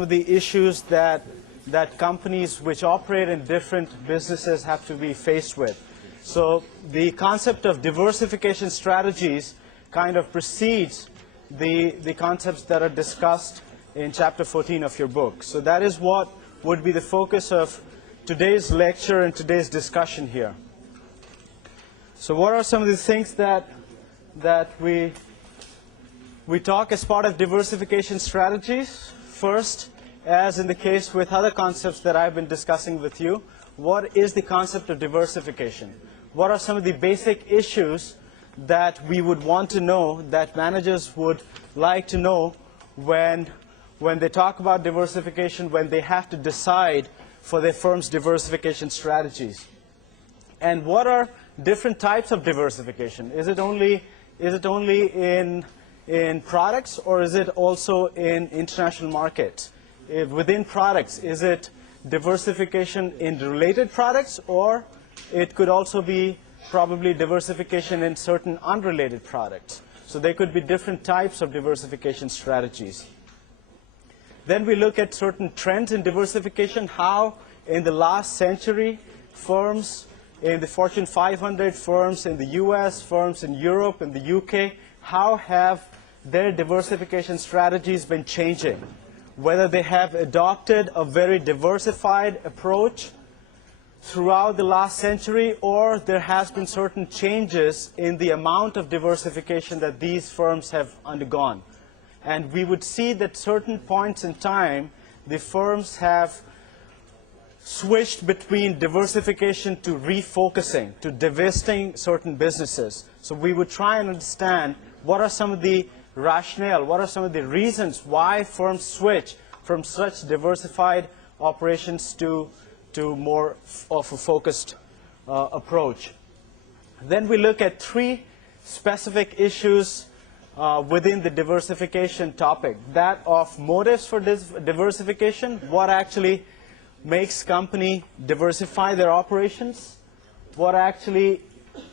of the issues that companies which operate in different businesses have to be faced with. So the concept of diversification strategies kind of precedes the concepts that are discussed in chapter 14 of your book. So that is what would be the focus of today's lecture and today's discussion here. So what are some of the things that we talk as part of diversification strategies? First, as in the case with other concepts that I've been discussing with you, what is the concept of diversification? What are some of the basic issues that we would want to know, that managers would like to know when they talk about diversification, when they have to decide for their firm's diversification strategies? And what are different types of diversification? Is it only in products, or is it also in international markets? Within products, is it diversification in related products, or it could also be probably diversification in certain unrelated products? So there could be different types of diversification strategies. Then we look at certain trends in diversification, how in the last century firms in the Fortune 500, firms in the US, firms in Europe, in the UK, how have their diversification strategies been changing? Whether they have adopted a very diversified approach throughout the last century, or there has been certain changes in the amount of diversification that these firms have undergone. And we would see that certain points in time, the firms have switched between diversification to refocusing, to divesting certain businesses. So we would try and understand what are some of the rationale, what are some of the reasons why firms switch from such diversified operations to more of a focused approach. Then we look at three specific issues within the diversification topic. That of motives for diversification, what actually makes company diversify their operations, what actually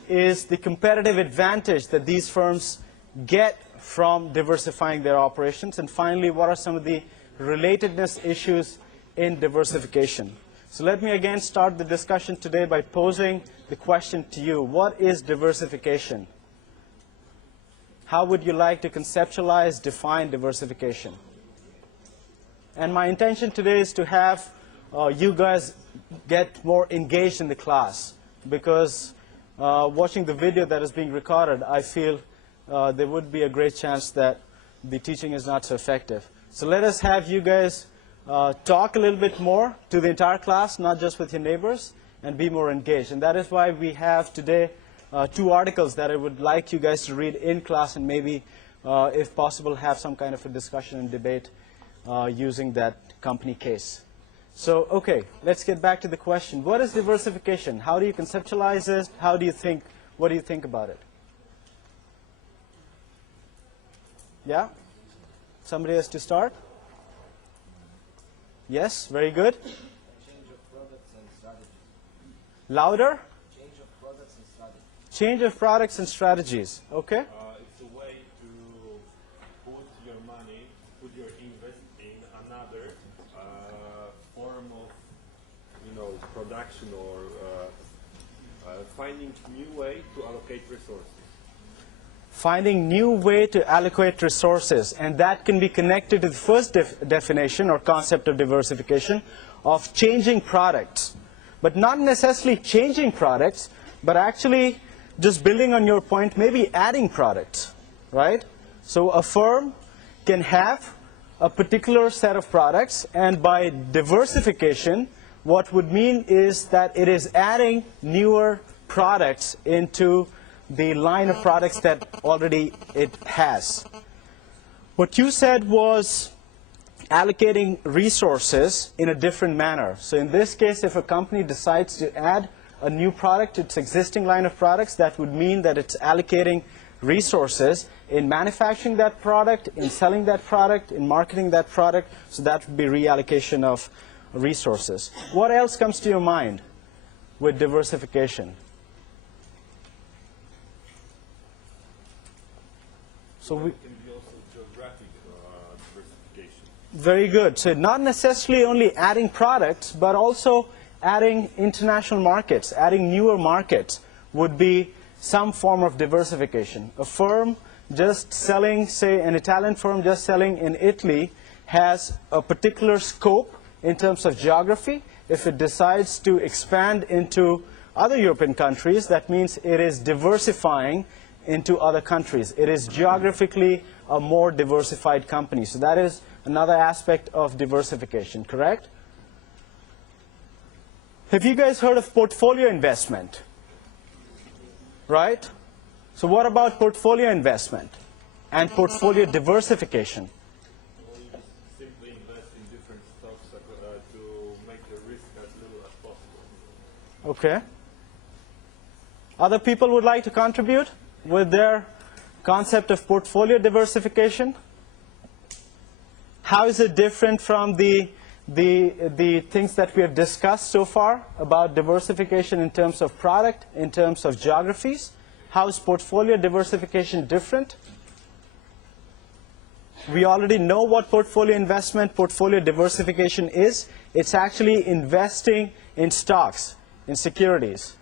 is the competitive advantage that these firms get from diversifying their operations, and finally, what are some of the relatedness issues in diversification. So let me again start the discussion today by posing the question to you. What is diversification? How would you like to conceptualize, define diversification? And my intention today is to have you guys get more engaged in the class, because watching the video that is being recorded, I feel there would be a great chance that the teaching is not so effective. So let us have you guys talk a little bit more to the entire class, not just with your neighbors, and be more engaged. And that is why we have today two articles that I would like you guys to read in class, and maybe, if possible, have some kind of a discussion and debate using that company case. So, okay, let's get back to the question. What is diversification? How do you conceptualize it? How do you think? What do you think about it? Yeah? Somebody has to start? Yes, very good. Change of products and strategies. Louder? Change of products and strategies. Change of products and strategies. Okay. It's a way to put your money, put your invest in another form of, production, or finding new way to allocate resources. Finding new way to allocate resources, and that can be connected to the first definition or concept of diversification of changing products. But not necessarily changing products, but actually just building on your point, maybe adding products, right? So a firm can have a particular set of products, and by diversification, what would mean is that it is adding newer products into the line of products that already it has. What you said was allocating resources in a different manner. So in this case, if a company decides to add a new product to its existing line of products, that would mean that it's allocating resources in manufacturing that product, in selling that product, in marketing that product. So that would be reallocation of resources. What else comes to your mind with diversification? So It can be also geographic diversification. Very good. So not necessarily only adding products, but also adding international markets, adding newer markets would be some form of diversification. A firm just selling, say an Italian firm just selling in Italy has a particular scope in terms of geography. If it decides to expand into other European countries, that means it is diversifying into other countries. It is geographically a more diversified company. So that is another aspect of diversification, correct? Have you guys heard of portfolio investment? Right? So what about portfolio investment and portfolio diversification? Or you just simply invest in different stocks to make the risk as little as possible. Okay. Other people would like to contribute with their concept of portfolio diversification? How is it different from the things that we have discussed so far about diversification in terms of product, in terms of geographies? How is portfolio diversification different? We already know what portfolio investment, portfolio diversification is. It's actually investing in stocks, in securities.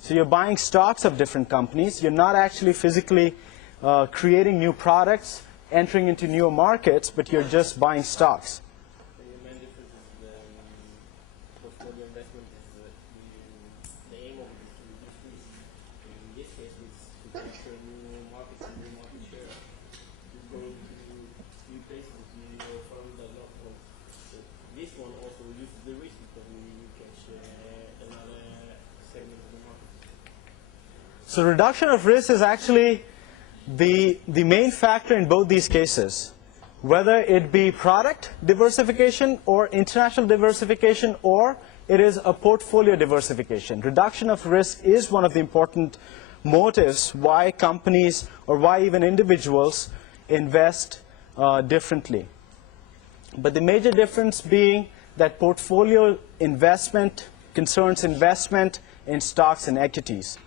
So you're buying stocks of different companies. You're not actually physically creating new products, entering into newer markets, but you're just buying stocks. The main difference is the portfolio investment is the aim of this is, in this case, is to capture new markets and new market share. It's going to new places your firm does not want. So this one also reduces the risk because you can share another segment of the market. So reduction of risk is actually the main factor in both these cases, whether it be product diversification or international diversification, or it is a portfolio diversification. Reduction of risk is one of the important motives why companies or why even individuals invest differently. But the major difference being that portfolio investment concerns investment in stocks and equities.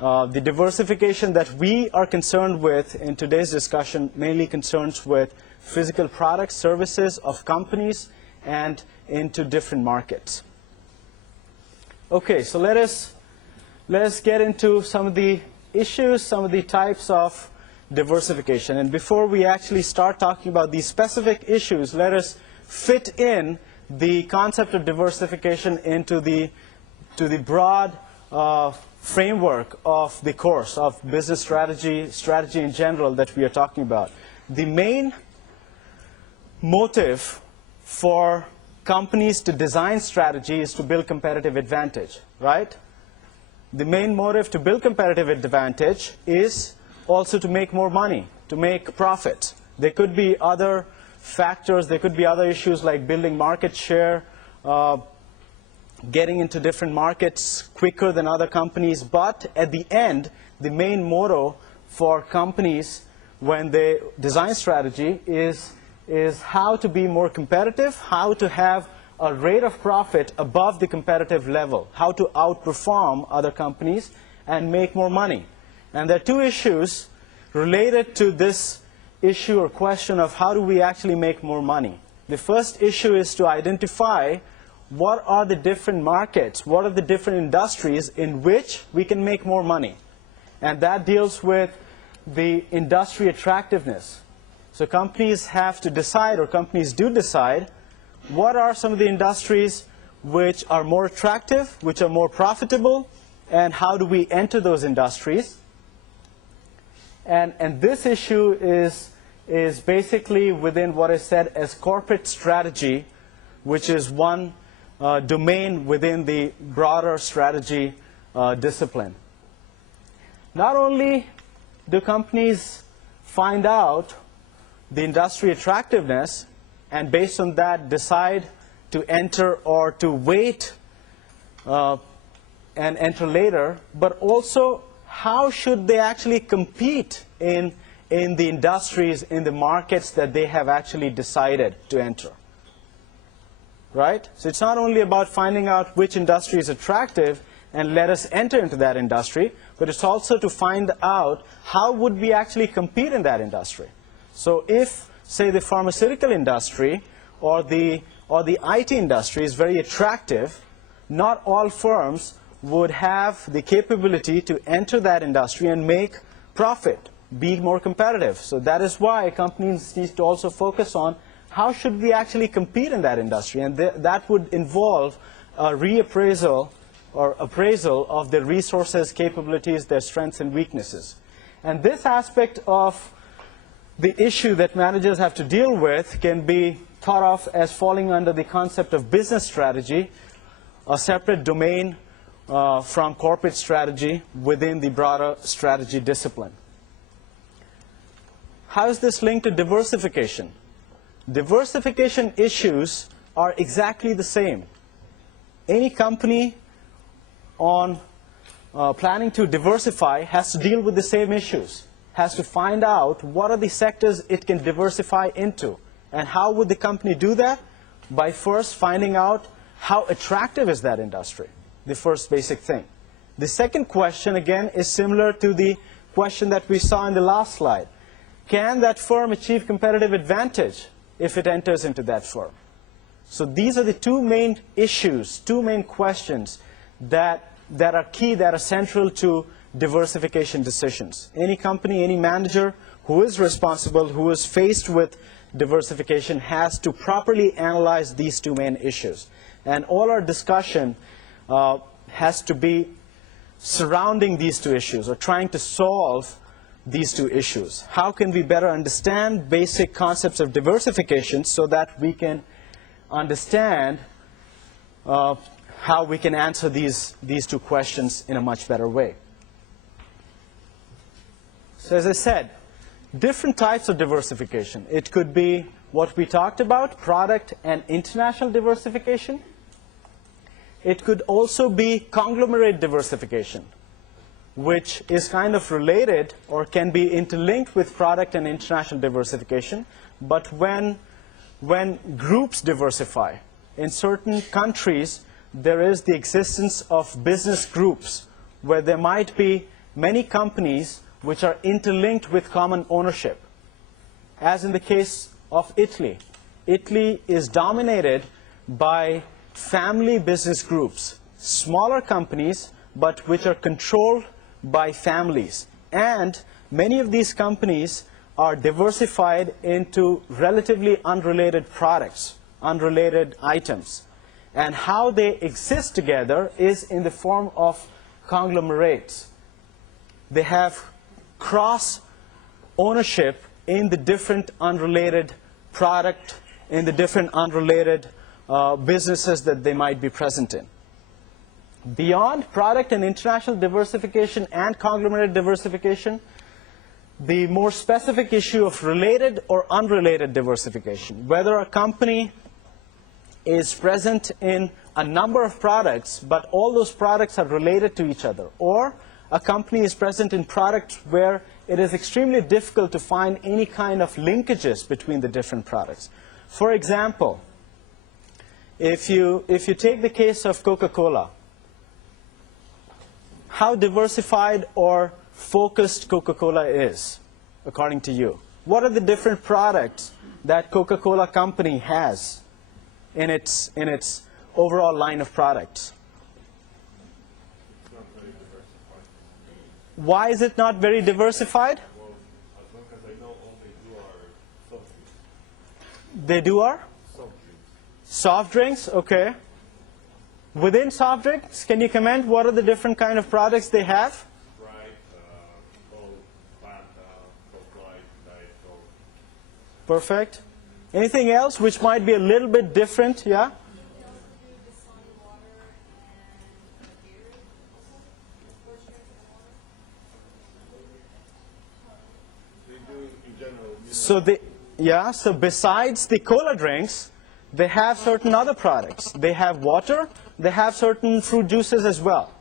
The diversification that we are concerned with in today's discussion mainly concerns with physical products, services of companies, and into different markets. Okay, so let us get into some of the issues, some of the types of diversification. And before we actually start talking about these specific issues, let us fit in the concept of diversification into the broad framework of the course of business strategy in general that we are talking about. The main motive for companies to design strategy is to build competitive advantage, right? The main motive to build competitive advantage is also to make more money, to make profits. There could be other factors, there could be other issues like building market share, getting into different markets quicker than other companies. But at the end, the main motto for companies when they design strategy is how to be more competitive, how to have a rate of profit above the competitive level, how to outperform other companies and make more money. And there are two issues related to this issue or question of how do we actually make more money. The first issue is to identify what are the different markets, what are the different industries in which we can make more money. And that deals with the industry attractiveness. So companies have to decide, or companies do decide, what are some of the industries which are more attractive, which are more profitable, and how do we enter those industries. And this issue is basically within what is said as corporate strategy, which is one domain within the broader strategy discipline. Not only do companies find out the industry attractiveness and based on that decide to enter or to wait and enter later, but also how should they actually compete in the industries, in the markets that they have actually decided to enter. Right? So it's not only about finding out which industry is attractive and let us enter into that industry, but it's also to find out how would we actually compete in that industry. So if, say, the pharmaceutical industry or the IT industry is very attractive, not all firms would have the capability to enter that industry and make profit, be more competitive. So that is why companies need to also focus on how should we actually compete in that industry, and that would involve a reappraisal or appraisal of their resources, capabilities, their strengths and weaknesses. And this aspect of the issue that managers have to deal with can be thought of as falling under the concept of business strategy, a separate domain from corporate strategy within the broader strategy discipline. How is this linked to diversification? Diversification issues are exactly the same. Any company on planning to diversify has to deal with the same issues, has to find out what are the sectors it can diversify into. And how would the company do that? By first finding out how attractive is that industry, the first basic thing. The second question, again, is similar to the question that we saw in the last slide. Can that firm achieve competitive advantage if it enters into that firm? So these are the two main issues, two main questions that are key, that are central to diversification decisions. Any company, any manager who is responsible, who is faced with diversification, has to properly analyze these two main issues. And all our discussion has to be surrounding these two issues, or trying to solve these two issues. How can we better understand basic concepts of diversification so that we can understand how we can answer these two questions in a much better way? So as I said, different types of diversification. It could be what we talked about, product and international diversification. It could also be conglomerate diversification, which is kind of related or can be interlinked with product and international diversification. But when groups diversify, in certain countries, there is the existence of business groups where there might be many companies which are interlinked with common ownership. As in the case of Italy. Italy is dominated by family business groups, smaller companies, but which are controlled by families. And many of these companies are diversified into relatively unrelated products, unrelated items. And how they exist together is in the form of conglomerates. They have cross ownership in the different unrelated product, in the different unrelated businesses that they might be present in. Beyond product and international diversification and conglomerate diversification, the more specific issue of related or unrelated diversification, whether a company is present in a number of products, but all those products are related to each other, or a company is present in products where it is extremely difficult to find any kind of linkages between the different products. For example, if you take the case of Coca-Cola, how diversified or focused Coca-Cola is, according to you? What are the different products that Coca-Cola company has in its overall line of products? It's not very diversified. Why is it not very diversified? Well, as long as I know, all they do are soft drinks. They do are? Soft drinks. Soft drinks, okay. Within soft drinks, can you comment what are the different kind of products they have? Sprite, Coke, Fanta, Coke Light, Diet Coke. Perfect. Anything else which might be a little bit different? Yeah? They do in general. So besides the cola drinks, they have certain other products. They have water, they have certain fruit juices as well.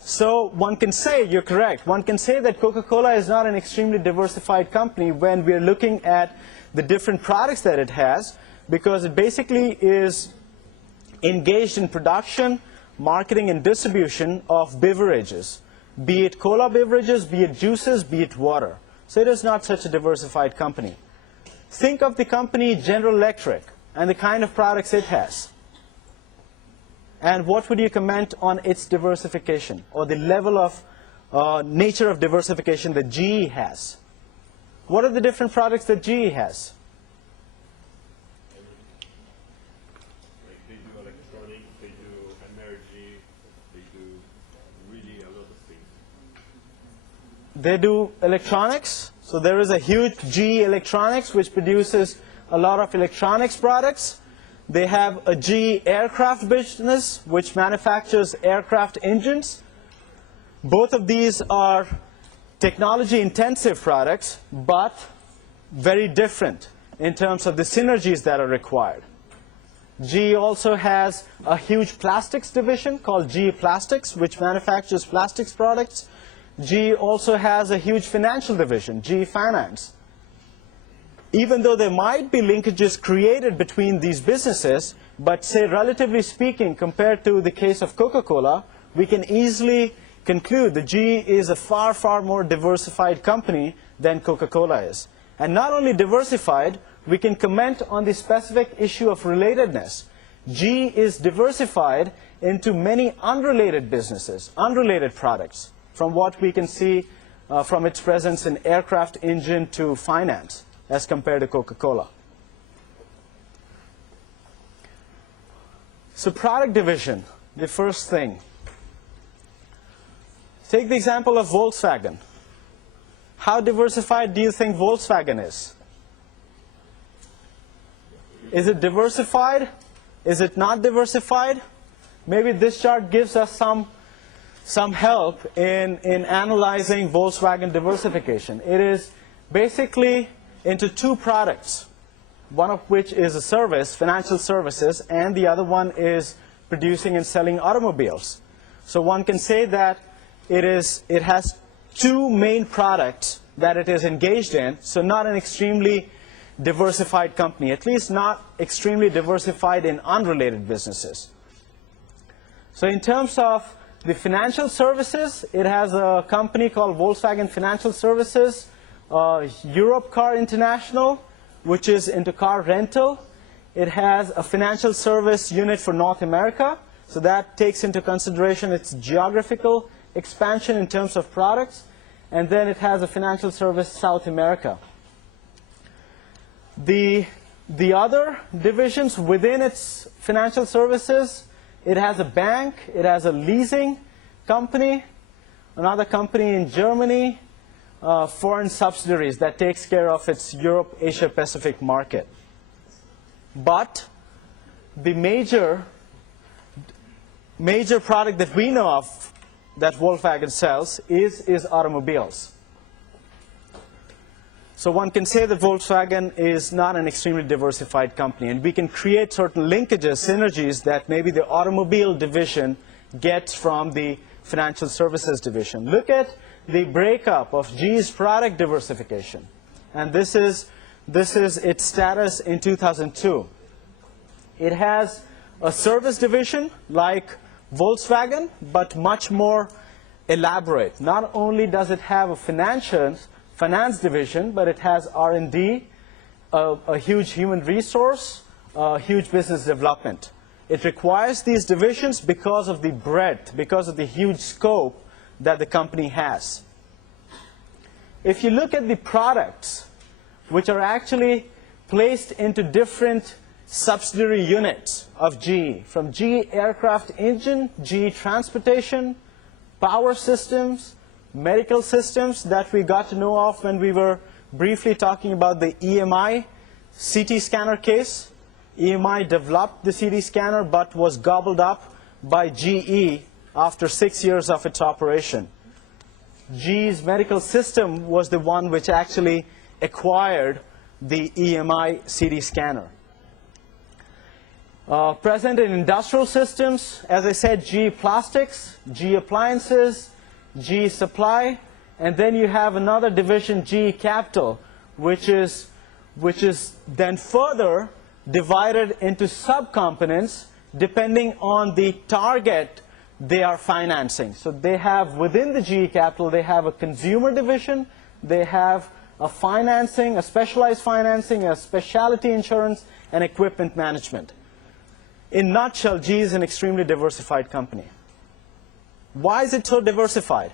So one can say, you're correct, one can say that Coca-Cola is not an extremely diversified company when we're looking at the different products that it has, because it basically is engaged in production, marketing, and distribution of beverages, be it cola beverages, be it juices, be it water. So it is not such a diversified company. Think of the company General Electric. and the kind of products it has. And what would you comment on its diversification, or the level of nature of diversification that GE has? What are the different products that GE has? Like they do electronics, they do energy, they do really a lot of things. They do electronics. So there is a huge GE Electronics which produces a lot of electronics products. They have a GE aircraft business which manufactures aircraft engines. Both of these are technology intensive products, but very different in terms of the synergies that are required. GE also has a huge plastics division called GE Plastics, which manufactures plastics products. GE also has a huge financial division, GE Finance. Even though there might be linkages created between these businesses, but say relatively speaking, compared to the case of Coca-Cola, we can easily conclude that GE is a far, far more diversified company than Coca-Cola is. And not only diversified, we can comment on the specific issue of relatedness. GE is diversified into many unrelated businesses, unrelated products, from what we can see from its presence in aircraft engine to finance, as compared to Coca-Cola. So product division, the first thing. Take the example of Volkswagen. How diversified do you think Volkswagen is? Is it diversified? Is it not diversified? Maybe this chart gives us some help in analyzing Volkswagen diversification. It is basically into two products, one of which is a service, financial services, and the other one is producing and selling automobiles. So one can say that it has two main products that it is engaged in, so not an extremely diversified company, at least not extremely diversified in unrelated businesses. So in terms of the financial services, it has a company called Volkswagen Financial Services, Europe Car International, which is into car rental. It has a financial service unit for North America, so that takes into consideration its geographical expansion in terms of products. And then it has a financial service South America. The other divisions within its financial services, it has a bank, it has a leasing company, another company in Germany, foreign subsidiaries that takes care of its Europe, Asia Pacific market. But the major product that we know of that Volkswagen sells is automobiles. So one can say that Volkswagen is not an extremely diversified company, and we can create certain linkages, synergies that maybe the automobile division gets from the financial services division. Look at the breakup of GE's product diversification, and this is its status in 2002. It has a service division like Volkswagen, but much more elaborate. Not only does it have a finance division, but it has R&D, a huge human resource, huge business development. It requires these divisions because of the breadth, because of the huge scope that the company has. If you look at the products, which are actually placed into different subsidiary units of GE, from GE Aircraft Engine, GE Transportation, Power Systems, Medical Systems that we got to know of when we were briefly talking about the EMI CT scanner case. EMI developed the CT scanner but was gobbled up by GE after 6 years of its operation. GE's medical system was the one which actually acquired the EMI CT scanner. Present in industrial systems, as I said, GE Plastics, GE Appliances, GE Supply, and then you have another division, GE Capital, which is then further divided into subcomponents depending on the target they are financing. So they have, within the GE Capital, they have a consumer division, they have a financing, a specialized financing, a specialty insurance, and equipment management. In a nutshell, GE is an extremely diversified company. Why is it so diversified?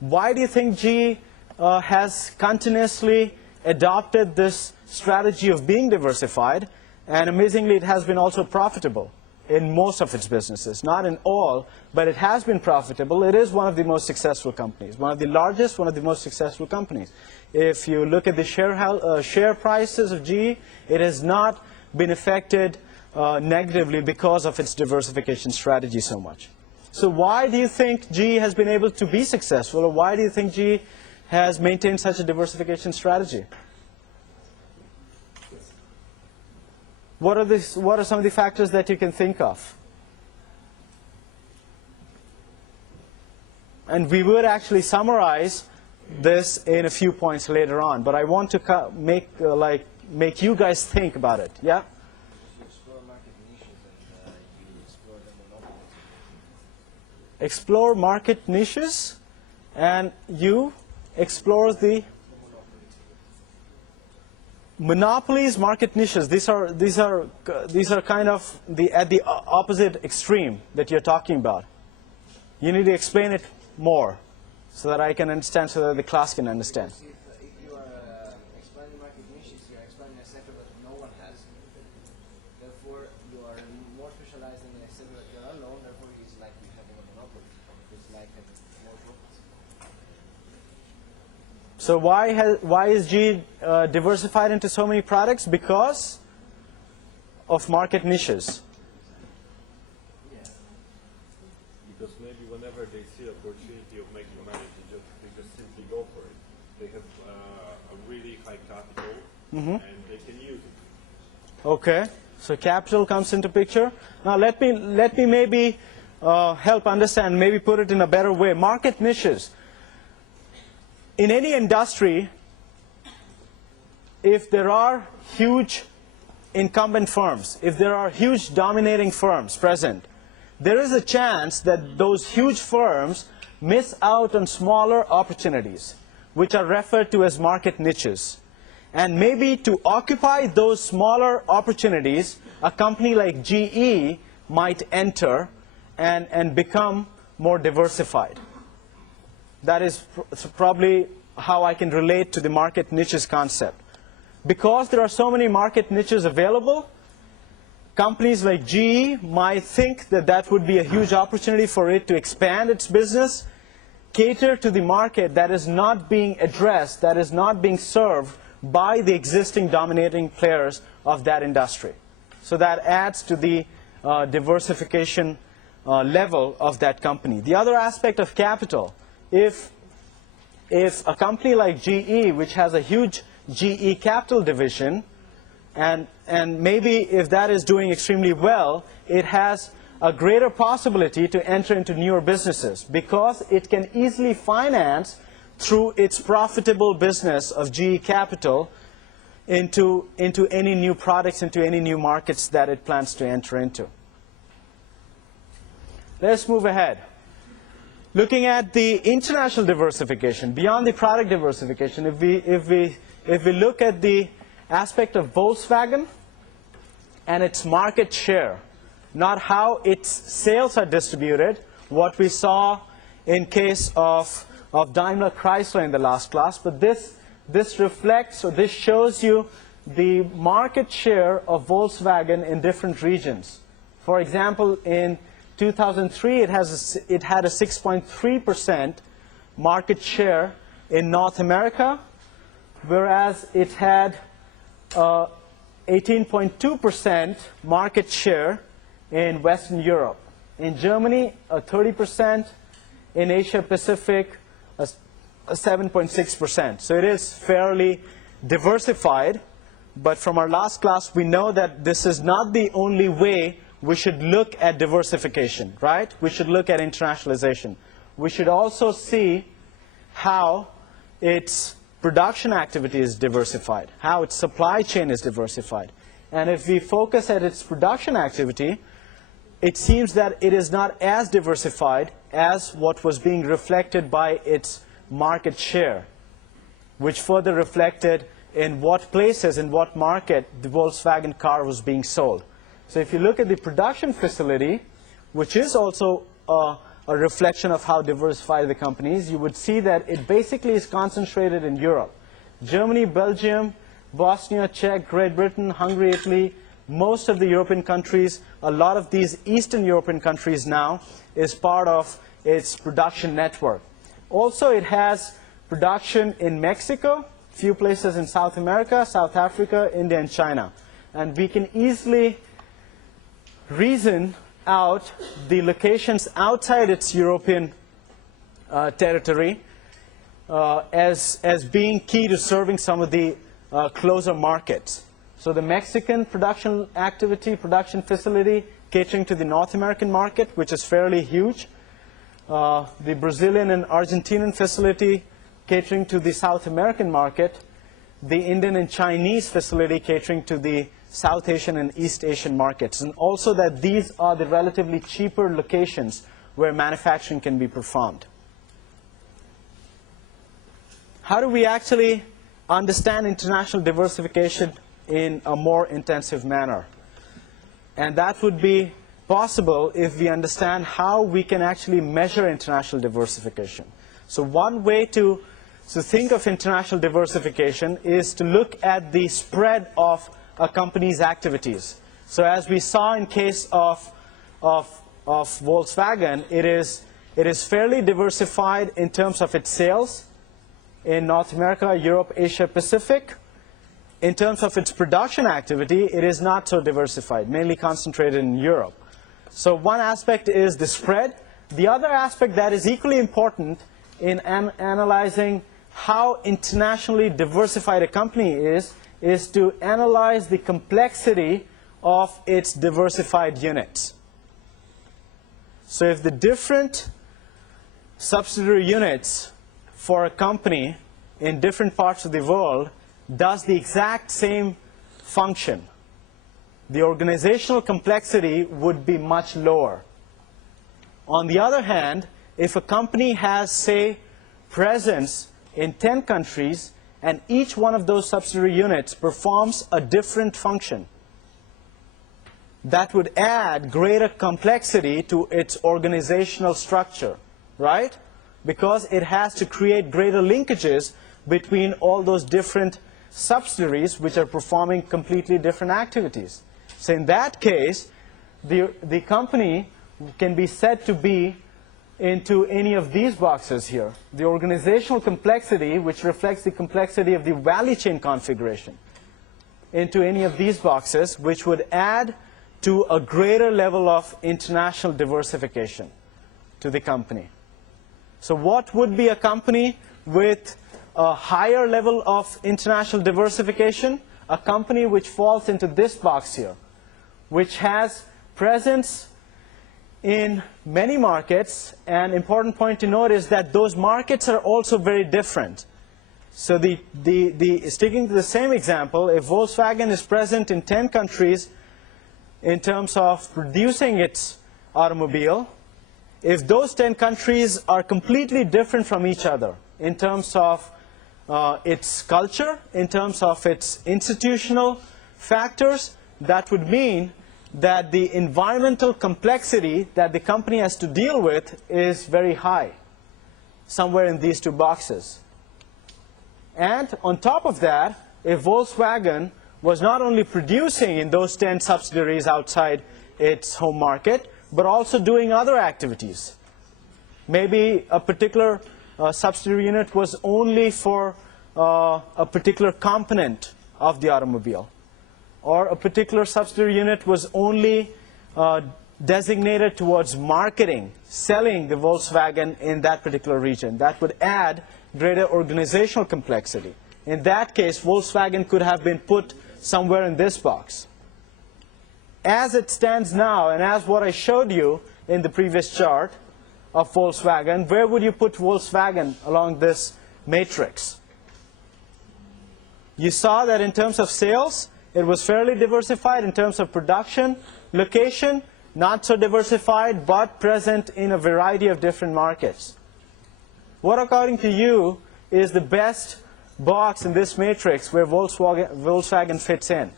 Why do you think GE has continuously adopted this strategy of being diversified? And amazingly, it has been also profitable in most of its businesses. Not in all, but it has been profitable. It is one of the most successful companies, one of the largest, one of the most successful companies. If you look at the share prices of GE, it has not been affected negatively because of its diversification strategy so much. So why do you think GE has been able to be successful, or why do you think GE has maintained such a diversification strategy? What are some of the factors that you can think of? And we would actually summarize this in a few points later on, but I want to make you guys think about it. Yeah? You explore market niches and you explore the monopolies. Explore market niches, and you explore the monopolies, market niches. These are kind of at the opposite extreme that you're talking about. You need to explain it more so that I can understand, so that the class can understand. If you are expanding market niches, you are expanding a sector that no one has. Therefore, you are more specialized in a sector that you are unknown. Therefore, it's like you having a monopoly. It's like more profits. So why is GE diversified into so many products? Because of market niches. Because maybe whenever they see opportunity of making money, they just simply go for it. They have a really high capital, and they can use it. Okay, so capital comes into picture. Now let me maybe help understand, maybe put it in a better way. Market niches. In any industry, if there are huge incumbent firms, if there are huge dominating firms present, there is a chance that those huge firms miss out on smaller opportunities, which are referred to as market niches. And maybe to occupy those smaller opportunities, a company like GE might enter and become more diversified. That is probably how I can relate to the market niches concept. Because there are so many market niches available, companies like GE might think that that would be a huge opportunity for it to expand its business, cater to the market that is not being addressed, that is not being served by the existing dominating players of that industry. So that adds to the diversification level of that company. The other aspect of capital, if a company like GE, which has a huge GE capital division, and maybe if that is doing extremely well, it has a greater possibility to enter into newer businesses because it can easily finance through its profitable business of GE capital into any new products, into any new markets that it plans to enter into. Let's move ahead. Looking at the international diversification, beyond the product diversification, if we look at the aspect of Volkswagen and its market share, not how its sales are distributed, what we saw in case of Daimler Chrysler in the last class, but this reflects, or this shows you the market share of Volkswagen in different regions. For example, in 2003, it had a 6.3% market share in North America, whereas it had 18.2% market share in Western Europe. In Germany, 30%. In Asia Pacific, 7.6%. So it is fairly diversified. But from our last class, we know that this is not the only way we should look at diversification, right? We should look at internationalization. We should also see how its production activity is diversified, how its supply chain is diversified. And if we focus at its production activity, it seems that it is not as diversified as what was being reflected by its market share, which further reflected in what places, in what market the Volkswagen car was being sold. So if you look at the production facility, which is also a reflection of how diversified the company is, you would see that it basically is concentrated in Europe. Germany, Belgium, Bosnia, Czech, Great Britain, Hungary, Italy, most of the European countries, a lot of these Eastern European countries now is part of its production network. Also, it has production in Mexico, few places in South America, South Africa, India, and China. And we can easily reason out the locations outside its European territory as being key to serving some of the closer markets. So the Mexican production activity, production facility, catering to the North American market, which is fairly huge. The Brazilian and Argentinian facility catering to the South American market. The Indian and Chinese facility catering to the South Asian and East Asian markets. And also that these are the relatively cheaper locations where manufacturing can be performed. How do we actually understand international diversification in a more intensive manner? And that would be possible if we understand how we can actually measure international diversification. So one way to think of international diversification is to look at the spread of a company's activities. So as we saw in case of Volkswagen, it is fairly diversified in terms of its sales in North America, Europe, Asia, Pacific. In terms of its production activity, it is not so diversified, mainly concentrated in Europe. So one aspect is the spread. The other aspect that is equally important in analyzing how internationally diversified a company is to analyze the complexity of its diversified units. So if the different subsidiary units for a company in different parts of the world does the exact same function, the organizational complexity would be much lower. On the other hand, if a company has, say, presence in 10 countries, and each one of those subsidiary units performs a different function, that would add greater complexity to its organizational structure, right? Because it has to create greater linkages between all those different subsidiaries which are performing completely different activities. So in that case, the company can be said to be into any of these boxes here. The organizational complexity, which reflects the complexity of the value chain configuration, into any of these boxes, which would add to a greater level of international diversification to the company. So what would be a company with a higher level of international diversification? A company which falls into this box here, which has presence in many markets. An important point to note is that those markets are also very different. So sticking to the same example, if Volkswagen is present in 10 countries in terms of producing its automobile, if those 10 countries are completely different from each other in terms of its culture, in terms of its institutional factors, that would mean that the environmental complexity that the company has to deal with is very high, somewhere in these two boxes. And on top of that, if Volkswagen was not only producing in those 10 subsidiaries outside its home market, but also doing other activities. Maybe a particular subsidiary unit was only for a particular component of the automobile, or a particular subsidiary unit was only designated towards marketing, selling the Volkswagen in that particular region. That would add greater organizational complexity. In that case, Volkswagen could have been put somewhere in this box. As it stands now, and as what I showed you in the previous chart of Volkswagen, where would you put Volkswagen along this matrix? You saw that in terms of sales, it was fairly diversified. In terms of production, location, not so diversified, but present in a variety of different markets. What, according to you, is the best box in this matrix where Volkswagen fits in?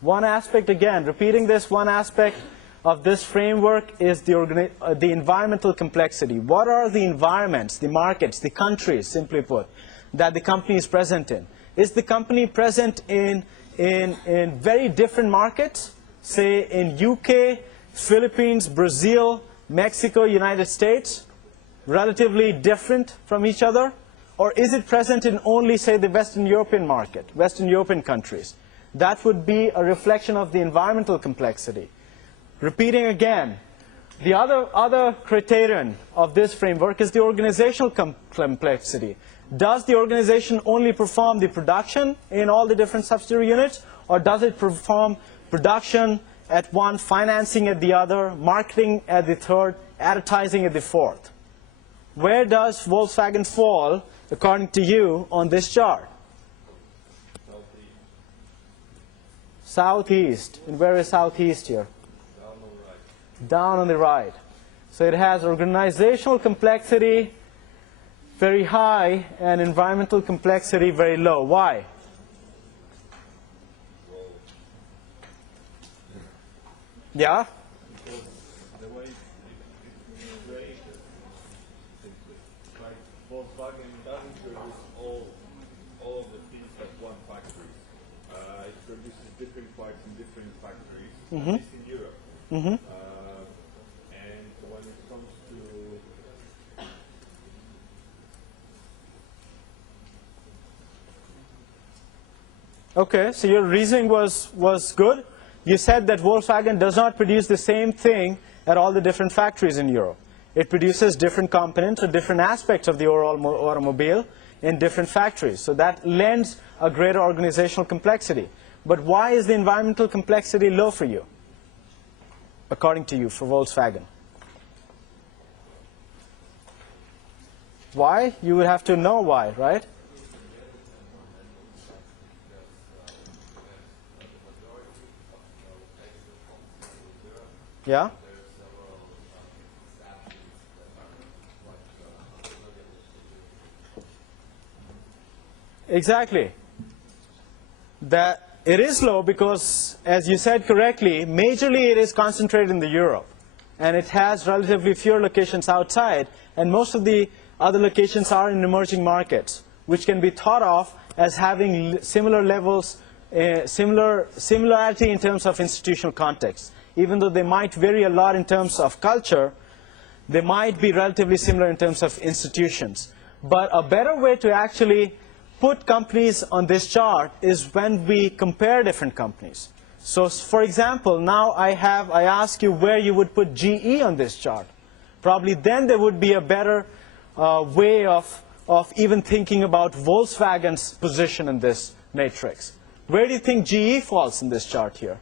One aspect, again, repeating this, one aspect of this framework is the environmental complexity. What are the environments, the markets, the countries, simply put, that the company is present in? Is the company present in very different markets, say in UK, Philippines, Brazil, Mexico, United States, relatively different from each other? Or is it present in only, say, the Western European market, Western European countries? That would be a reflection of the environmental complexity. Repeating again, the other criterion of this framework is the organizational complexity. Does the organization only perform the production in all the different subsidiary units, or does it perform production at one, financing at the other, marketing at the third, advertising at the fourth? Where does Volkswagen fall, according to you, on this chart? Southeast. And where is southeast here? Down on the right. Down on the right. So it has organizational complexity very high and environmental complexity very low. Why? Yeah? Because the way it's created, simply, like Volkswagen doesn't produce all of the things at one factory. It produces different parts in different factories, at least in Europe. And when it comes to Okay, so your reasoning was good. You said that Volkswagen does not produce the same thing at all the different factories in Europe. It produces different components or different aspects of the overall automobile in different factories. So that lends a greater organizational complexity. But why is the environmental complexity low for you, according to you, for Volkswagen? Why? You would have to know why, right? Yeah? Exactly. That it is low because, as you said correctly, majorly it is concentrated in the Europe. And it has relatively fewer locations outside. And most of the other locations are in emerging markets, which can be thought of as having similar levels, similarity in terms of institutional context. Even though they might vary a lot in terms of culture, they might be relatively similar in terms of institutions. But a better way to actually put companies on this chart is when we compare different companies. So for example, now I ask you where you would put GE on this chart. Probably then there would be a better way of even thinking about Volkswagen's position in this matrix. Where do you think GE falls in this chart here?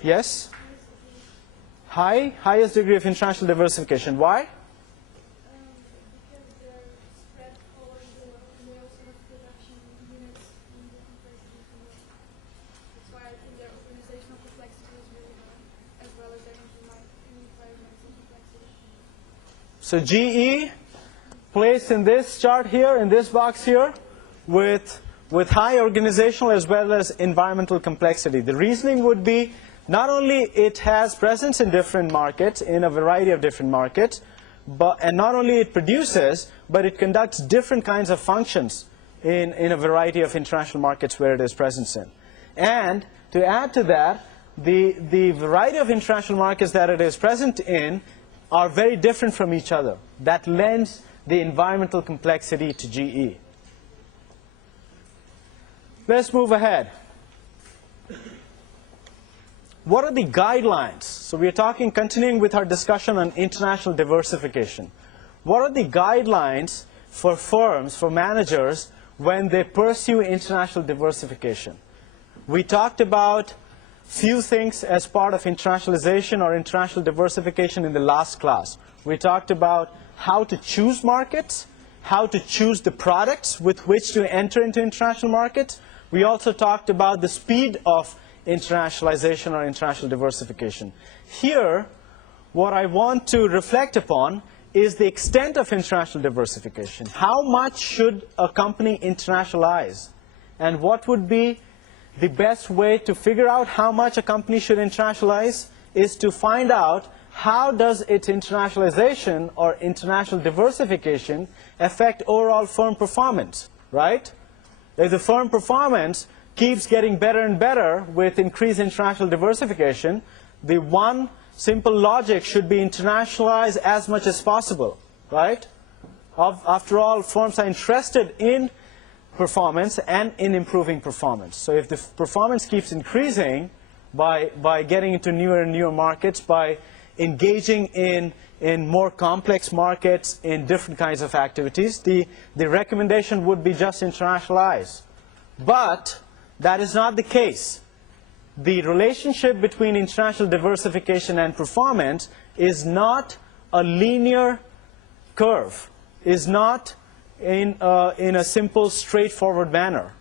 Yes? Highest degree of international diversification. Why? Because they're spread all over the world and they also have production units in different places in the world. That's why I think their organizational complexity is really high, as well as their environmental complexity. So GE placed in this chart here, in this box here, with high organizational as well as environmental complexity. The reasoning would be not only it has presence in different markets, in a variety of different markets, and not only it produces, but it conducts different kinds of functions in a variety of international markets where it is present in. And to add to that, the variety of international markets that it is present in are very different from each other. That lends the environmental complexity to GE. Let's move ahead. What are the guidelines? So we are continuing with our discussion on international diversification. What are the guidelines for firms, for managers, when they pursue international diversification? We talked about few things as part of internationalization or international diversification in the last class. We talked about how to choose markets, how to choose the products with which to enter into international markets, We also talked about the speed of internationalization or international diversification. Here, what I want to reflect upon is the extent of international diversification. How much should a company internationalize? And what would be the best way to figure out how much a company should internationalize is to find out how does its internationalization or international diversification affect overall firm performance, right? If the firm performance keeps getting better and better with increased international diversification, the one simple logic should be internationalize as much as possible, right? After all, firms are interested in performance and in improving performance. So if the performance keeps increasing by getting into newer and newer markets, by engaging in more complex markets in different kinds of activities, the recommendation would be just internationalize. But that is not the case. The relationship between international diversification and performance is not a linear curve, is not in a simple, straightforward manner.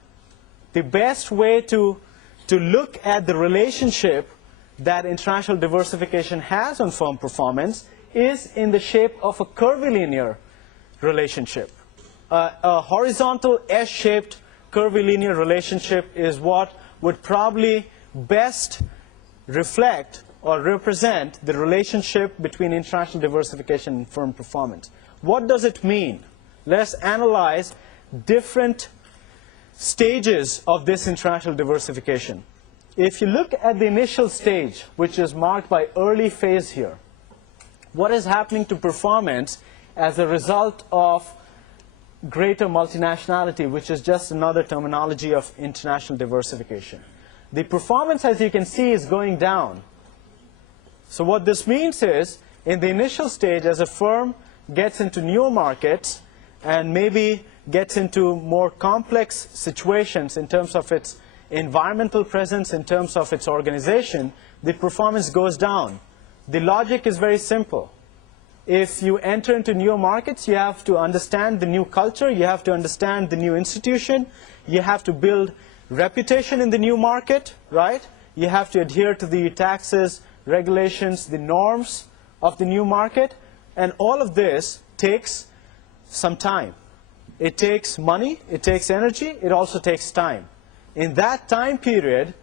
The best way to look at the relationship that international diversification has on firm performance is in the shape of a curvilinear relationship. A horizontal S-shaped curvilinear relationship is what would probably best reflect or represent the relationship between international diversification and firm performance. What does it mean? Let's analyze different stages of this international diversification. If you look at the initial stage, which is marked by early phase here, what is happening to performance as a result of greater multinationality, which is just another terminology of international diversification? The performance, as you can see, is going down. So what this means is, in the initial stage, as a firm gets into newer markets and maybe gets into more complex situations in terms of its environmental presence, in terms of its organization, the performance goes down. The logic is very simple. If you enter into newer markets, you have to understand the new culture, you have to understand the new institution, you have to build reputation in the new market, right? You have to adhere to the taxes, regulations, the norms of the new market, and all of this takes some time. It takes money, it takes energy, it also takes time. In that time period,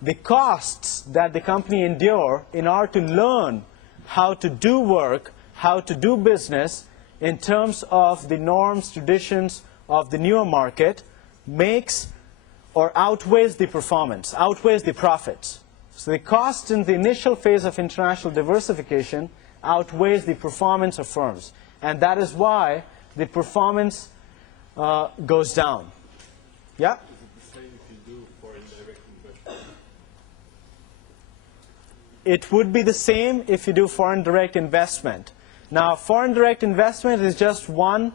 the costs that the company endure in order to learn how to do work, how to do business in terms of the norms, traditions of the newer market makes or outweighs the performance, outweighs the profits. So the cost in the initial phase of international diversification outweighs the performance of firms. And that is why the performance goes down. Yeah? Is it the same if you do foreign direct investment? It would be the same if you do foreign direct investment. Now, foreign direct investment is just one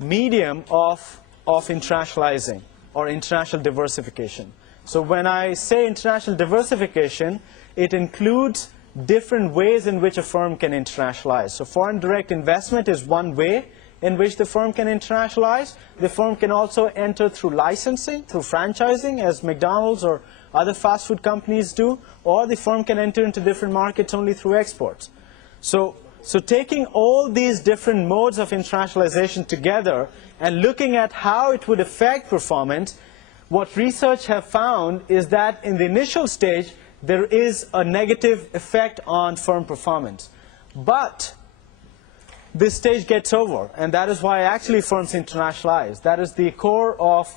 medium of internationalizing or international diversification. So when I say international diversification, it includes different ways in which a firm can internationalize. So foreign direct investment is one way in which the firm can internationalize. The firm can also enter through licensing, through franchising, as McDonald's or other fast food companies do, or the firm can enter into different markets only through exports. So taking all these different modes of internationalization together and looking at how it would affect performance, what research have found is that in the initial stage, there is a negative effect on firm performance. But this stage gets over, and that is why actually firms internationalize. That is the core of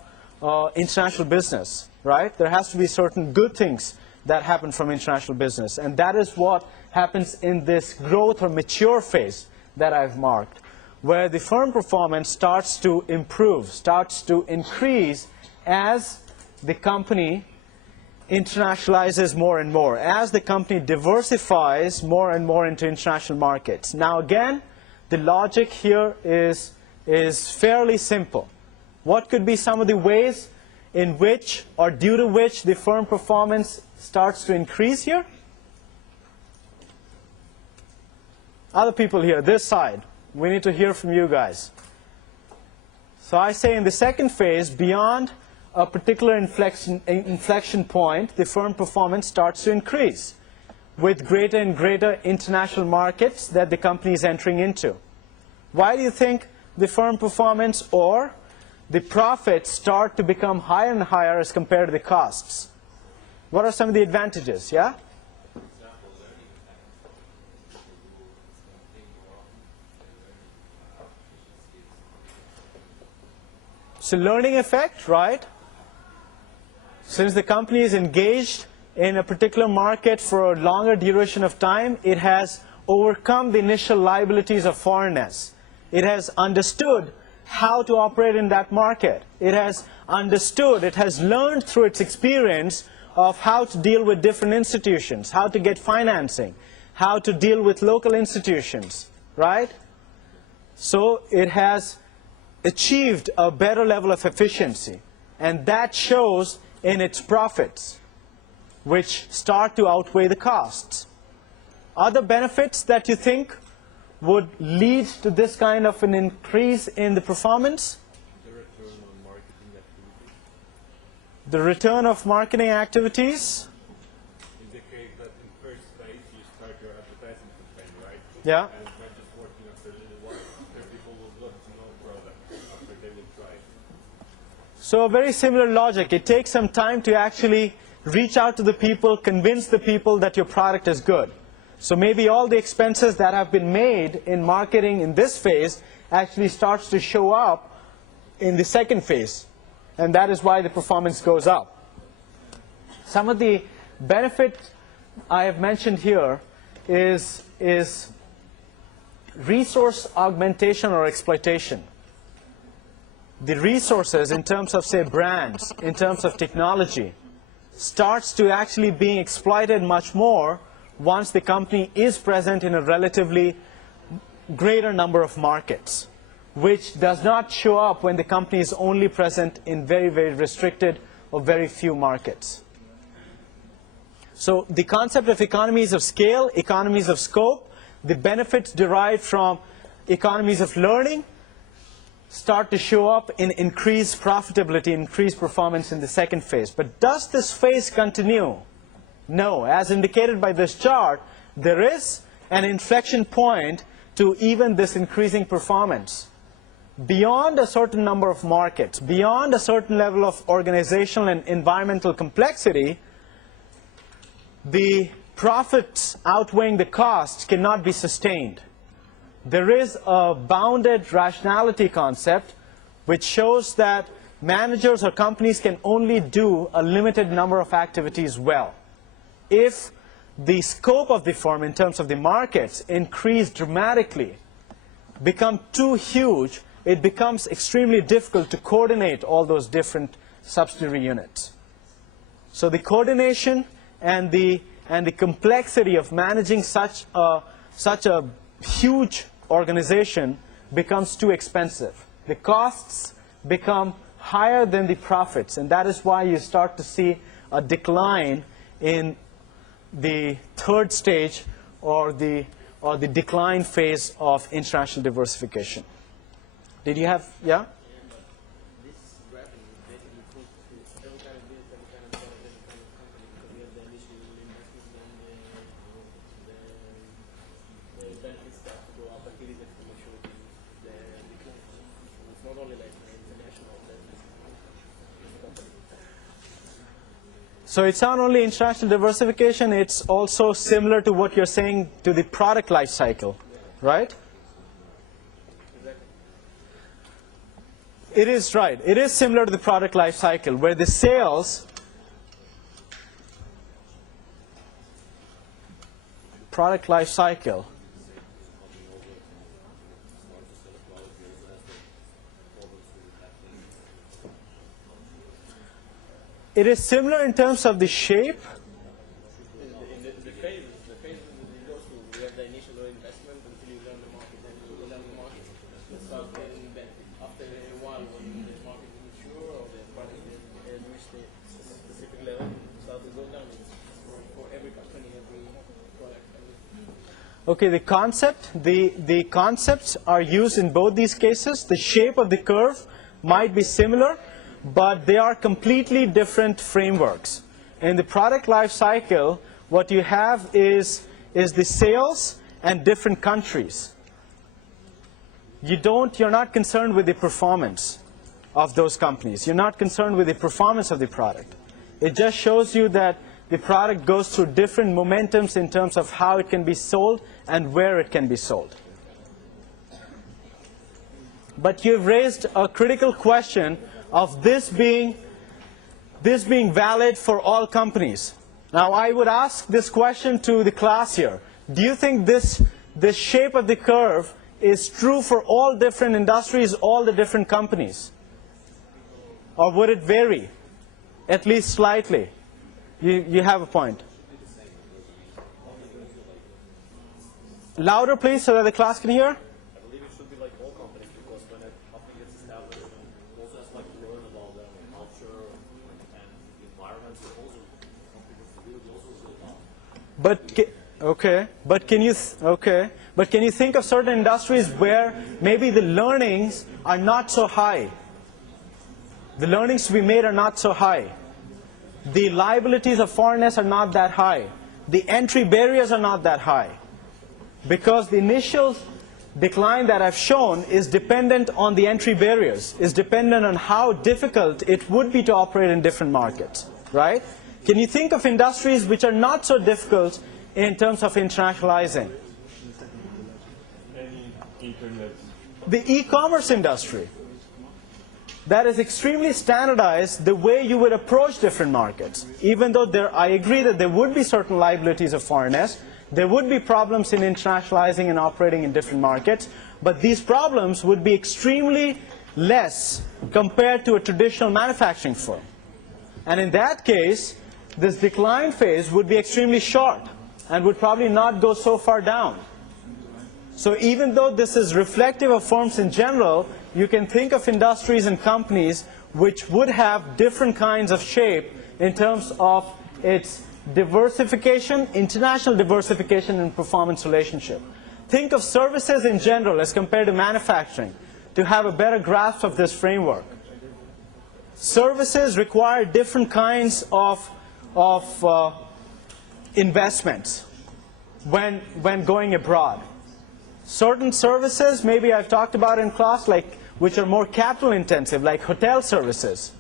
international business, right? There has to be certain good things that happen from international business, and that is what happens in this growth or mature phase that I've marked, where the firm performance starts to improve, starts to increase as the company internationalizes more and more, as the company diversifies more and more into international markets. Now again, the logic here is fairly simple. What could be some of the ways in which or due to which the firm performance starts to increase here? Other people here, this side, we need to hear from you guys. So I say in the second phase, beyond a particular inflection point, the firm performance starts to increase with greater and greater international markets that the company is entering into. Why do you think the firm performance or the profits start to become higher and higher as compared to the costs? What are some of the advantages? Yeah? So learning effect, right? Since the company is engaged in a particular market for a longer duration of time, it has overcome the initial liabilities of foreignness. It has understood how to operate in that market. It has understood, it has learned through its experience of how to deal with different institutions, how to get financing, how to deal with local institutions, right? So it has achieved a better level of efficiency, and that shows in its profits, which start to outweigh the costs. Other benefits that you think would lead to this kind of an increase in the performance? The return on marketing activities. The return of marketing activities. In the case that in first phase you start your advertising campaign, right? Yeah. And by just working after a little while, people will get to know product after they will try it. So a very similar logic. It takes some time to actually reach out to the people, convince the people that your product is good. So maybe all the expenses that have been made in marketing in this phase actually starts to show up in the second phase. And that is why the performance goes up. Some of the benefits I have mentioned here is resource augmentation or exploitation. The resources in terms of, say, brands, in terms of technology, starts to actually being exploited much more once the company is present in a relatively greater number of markets, which does not show up when the company is only present in very, very restricted or very few markets. So the concept of economies of scale, economies of scope, the benefits derived from economies of learning start to show up in increased profitability, increased performance in the second phase. But does this phase continue? No. As indicated by this chart, there is an inflection point to even this increasing performance. Beyond a certain number of markets, beyond a certain level of organizational and environmental complexity, the profits outweighing the costs cannot be sustained. There is a bounded rationality concept which shows that managers or companies can only do a limited number of activities well. If the scope of the firm in terms of the markets increase dramatically, become too huge, it becomes extremely difficult to coordinate all those different subsidiary units. So the coordination and the complexity of managing such a huge organization becomes too expensive. The costs become higher than the profits, and that is why you start to see a decline in the third stage or the decline phase of international diversification. Did you have, yeah? This graphing basically puts every kind of business, every kind of product, every kind of company, because we have the initial investments and the benefits start to go up until it's exponential. The decline. It's not only like the international business. So it's not only international diversification, it's also similar to what you're saying to the product life cycle, right? It is right. It is similar to the product life cycle, where the sales, product life cycle, it is similar in terms of the shape. The phase it goes through, we have the initial investment until you learn the market, then you learn the market, you start getting benefit. After a while, when the market is mature or the product has reached a specific level, it starts to go down. It's for every company, every product. Okay, the concepts are used in both these cases. The shape of the curve might be similar, but they are completely different frameworks. In the product life cycle, what you have is the sales and different countries. You're not concerned with the performance of those companies. You're not concerned with the performance of the product. It just shows you that the product goes through different momentums in terms of how it can be sold and where it can be sold. But you've raised a critical question of this being valid for all companies. Now, I would ask this question to the class here. Do you think this shape of the curve is true for all different industries, all the different companies? Or would it vary, at least slightly? You have a point. Louder, please, so that the class can hear. I believe it should be like all companies, because when a company gets established, it also has like to learn about the culture and the environment. So also, companies but can you think of certain industries where maybe the learnings are not so high? The learnings to be made are not so high. The liabilities of foreignness are not that high. The entry barriers are not that high. Because the initial decline that I've shown is dependent on the entry barriers, is dependent on how difficult it would be to operate in different markets, right? Can you think of industries which are not so difficult in terms of internationalizing? Any internet. The e-commerce industry. That is extremely standardized the way you would approach different markets. Even though I agree that there would be certain liabilities of foreignness, there would be problems in internationalizing and operating in different markets, but these problems would be extremely less compared to a traditional manufacturing firm. And in that case, this decline phase would be extremely short and would probably not go so far down. So even though this is reflective of firms in general, you can think of industries and companies which would have different kinds of shape in terms of its diversification, international diversification, and performance relationship. Think of services in general as compared to manufacturing to have a better grasp of this framework. Services require different kinds of investments when going abroad. Certain services, maybe I've talked about in class, which are more capital intensive, like hotel services.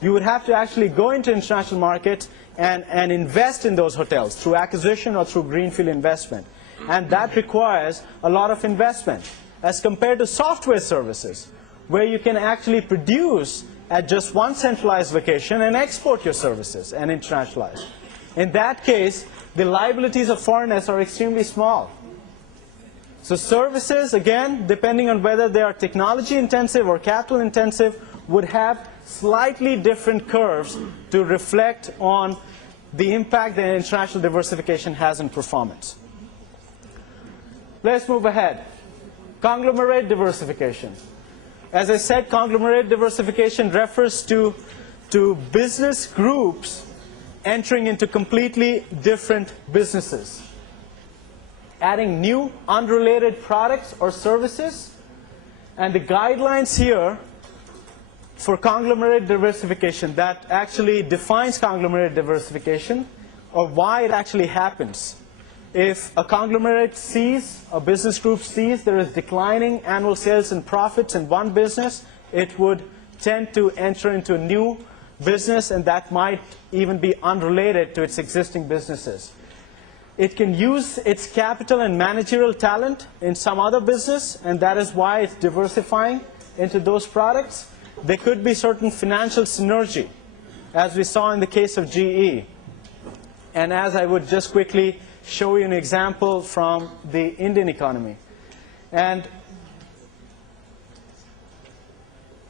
You would have to actually go into international markets and invest in those hotels through acquisition or through greenfield investment. And that requires a lot of investment as compared to software services, where you can actually produce at just one centralized location and export your services and internationalize. In that case, the liabilities of foreigners are extremely small. So services, again, depending on whether they are technology intensive or capital intensive, would have slightly different curves to reflect on the impact that international diversification has on performance. Let's move ahead. Conglomerate diversification. As I said, conglomerate diversification refers to business groups entering into completely different businesses, adding new unrelated products or services. And the guidelines here for conglomerate diversification that actually defines conglomerate diversification, or why it actually happens. If a conglomerate sees, a business group sees there is declining annual sales and profits in one business, it would tend to enter into a new business, and that might even be unrelated to its existing businesses. It can use its capital and managerial talent in some other business, and that is why it's diversifying into those products. There could be certain financial synergy, as we saw in the case of GE. And as I would just quickly show you an example from the Indian economy. And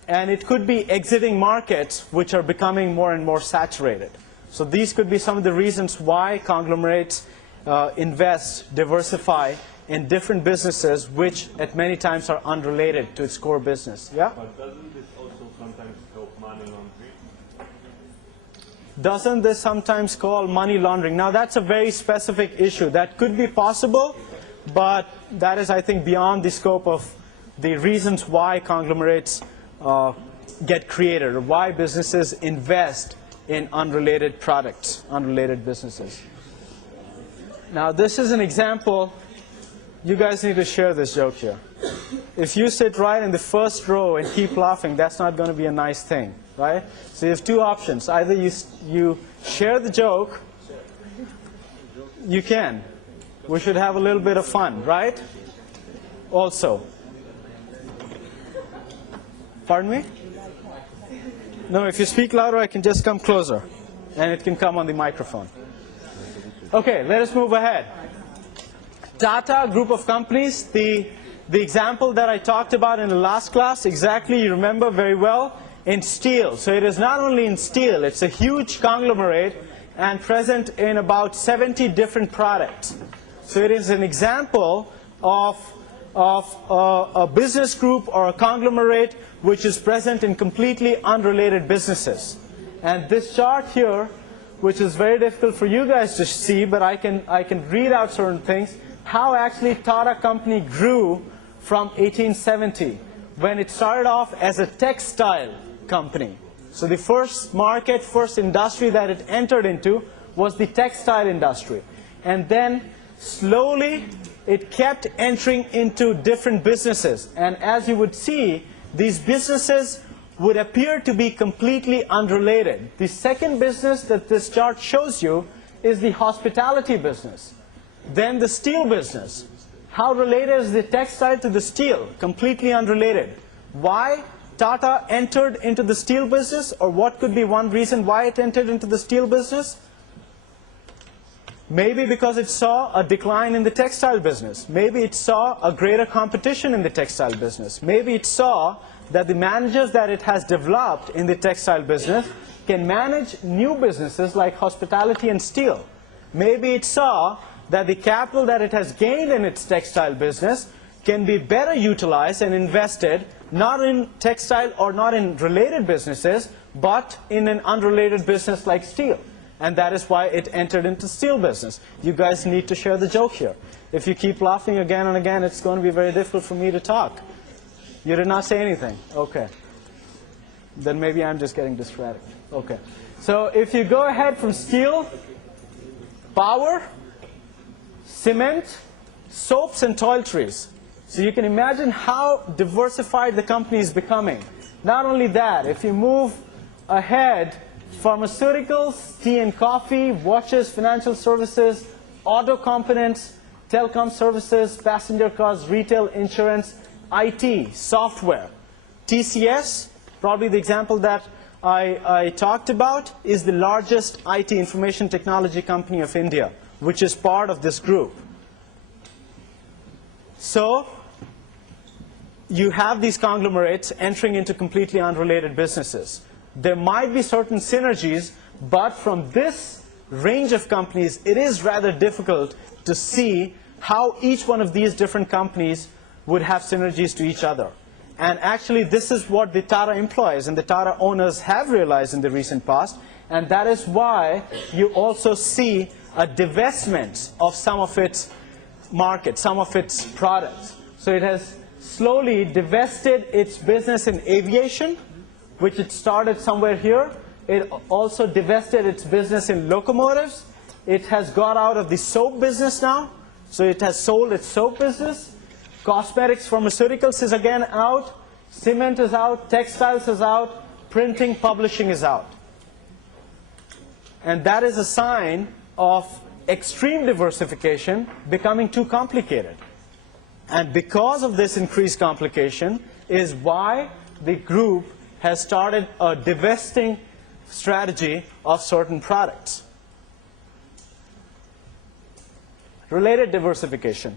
it could be exiting markets which are becoming more and more saturated. So these could be some of the reasons why conglomerates invest, diversify in different businesses which at many times are unrelated to its core business. Yeah? But doesn't this also sometimes help money laundering? Doesn't this sometimes call money laundering? Now that's a very specific issue. That could be possible, but that is, I think, beyond the scope of the reasons why conglomerates get created, or why businesses invest in unrelated products, unrelated businesses. Now, this is an example. You guys need to share this joke here. If you sit right in the first row and keep laughing, that's not going to be a nice thing, right? So you have two options. Either you share the joke. You can. We should have a little bit of fun, right? Also. Pardon me? No, if you speak louder, I can just come closer. And it can come on the microphone. Okay, let us move ahead. Tata Group of companies, the example that I talked about in the last class, exactly, you remember very well, in steel. So it is not only in steel, it's a huge conglomerate and present in about 70 different products. So it is an example of a business group or a conglomerate which is present in completely unrelated businesses. And this chart here, which is very difficult for you guys to see, but I can read out certain things, how actually Tata Company grew from 1870, when it started off as a textile company. So the first market, first industry that it entered into was the textile industry. And then slowly it kept entering into different businesses. And as you would see, these businesses would appear to be completely unrelated. The second business that this chart shows you is the hospitality business. Then the steel business. How related is the textile to the steel? Completely unrelated. Why Tata entered into the steel business, or what could be one reason why it entered into the steel business? Maybe because it saw a decline in the textile business. Maybe it saw a greater competition in the textile business. Maybe it saw that the managers that it has developed in the textile business can manage new businesses like hospitality and steel. Maybe it saw that the capital that it has gained in its textile business can be better utilized and invested not in textile or not in related businesses, but in an unrelated business like steel. And that is why it entered into steel business. You guys need to share the joke here. If you keep laughing again and again, it's going to be very difficult for me to talk. You did not say anything. Okay. Then maybe I'm just getting distracted. Okay. So if you go ahead from steel, power, cement, soaps, and toiletries. So you can imagine how diversified the company is becoming. Not only that, if you move ahead, pharmaceuticals, tea and coffee, watches, financial services, auto components, telecom services, passenger cars, retail, insurance, IT, software. TCS, probably the example that I talked about, is the largest IT information technology company of India, which is part of this group. So you have these conglomerates entering into completely unrelated businesses. There might be certain synergies, but from this range of companies, it is rather difficult to see how each one of these different companies would have synergies to each other. And actually, this is what the Tata employees and the Tata owners have realized in the recent past, and that is why you also see a divestment of some of its markets, some of its products. So it has slowly divested its business in aviation, which it started somewhere here. It also divested its business in locomotives. It has got out of the soap business now, so it has sold its soap business. Cosmetics, pharmaceuticals is again out. Cement is out. Textiles is out. Printing, publishing is out. And that is a sign of extreme diversification becoming too complicated. And because of this increased complication is why the group has started a divesting strategy of certain products. Related diversification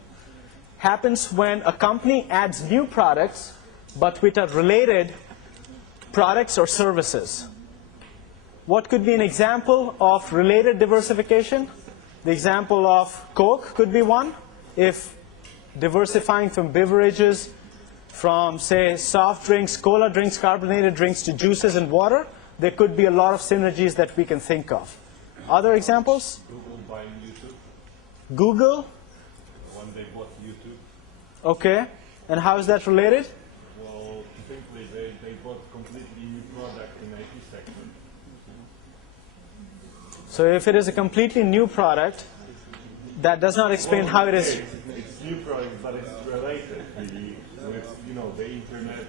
happens when a company adds new products, but which are related products or services. What could be an example of related diversification? The example of Coke could be one. If diversifying from beverages, from, say, soft drinks, cola drinks, carbonated drinks, to juices and water, there could be a lot of synergies that we can think of. Other examples? Google buying YouTube. Google? When they bought YouTube. Okay. And how is that related? Well, simply they bought completely new product in IT sector. So if it is a completely new product, that does not explain how it is. It's new product, but it's related really with the internet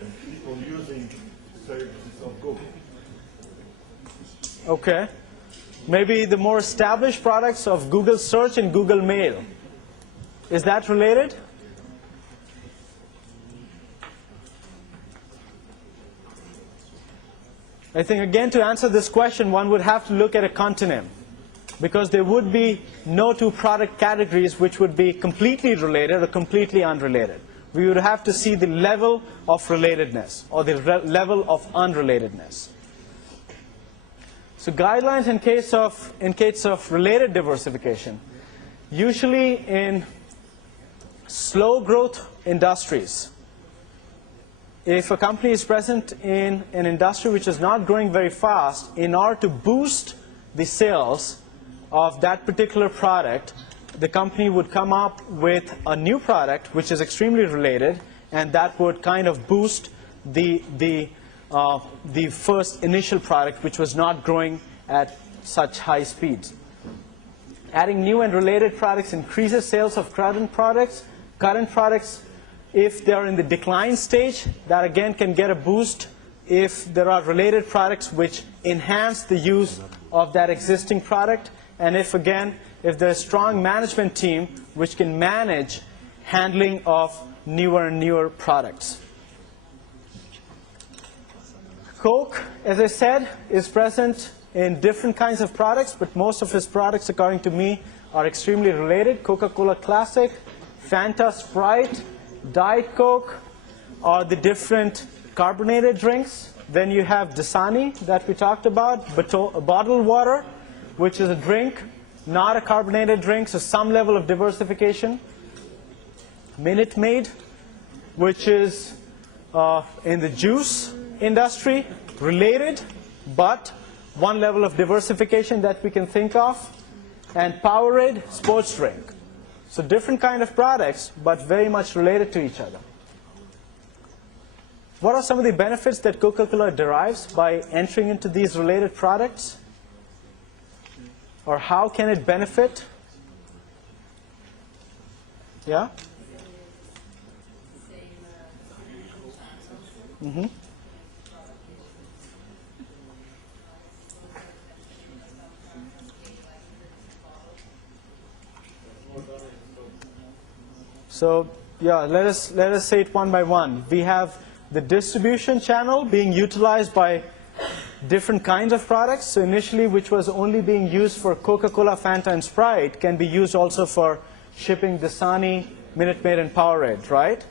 and people using services of Google. Okay. Maybe the more established products of Google Search and Google Mail. Is that related? I think, again, to answer this question, one would have to look at a continuum, because there would be no two product categories which would be completely related or completely unrelated. We would have to see the level of relatedness or the level of unrelatedness. So guidelines in case of related diversification. Usually in slow growth industries, if a company is present in an industry which is not growing very fast, in order to boost the sales of that particular product, the company would come up with a new product which is extremely related, and that would kind of boost the first initial product which was not growing at such high speeds. Adding new and related products increases sales of current products. Current products, if they are in the decline stage, that again can get a boost if there are related products which enhance the use of that existing product. And if there's a strong management team which can manage handling of newer and newer products. Coke, as I said, is present in different kinds of products, but most of its products, according to me, are extremely related. Coca-Cola Classic, Fanta, Sprite, Diet Coke are the different carbonated drinks. Then you have Dasani that we talked about, bottled water, which is a drink, not a carbonated drink, so some level of diversification. Minute Maid, which is in the juice industry, related, but one level of diversification that we can think of. And Powerade, sports drink. So different kind of products, but very much related to each other. What are some of the benefits that Coca-Cola derives by entering into these related products? Or how can it benefit? Yeah? Mm-hmm. So yeah, let us say it one by one. We have the distribution channel being utilized by different kinds of products. So initially, which was only being used for Coca-Cola, Fanta, and Sprite, can be used also for shipping Dasani, Minute Maid, and Powerade, right?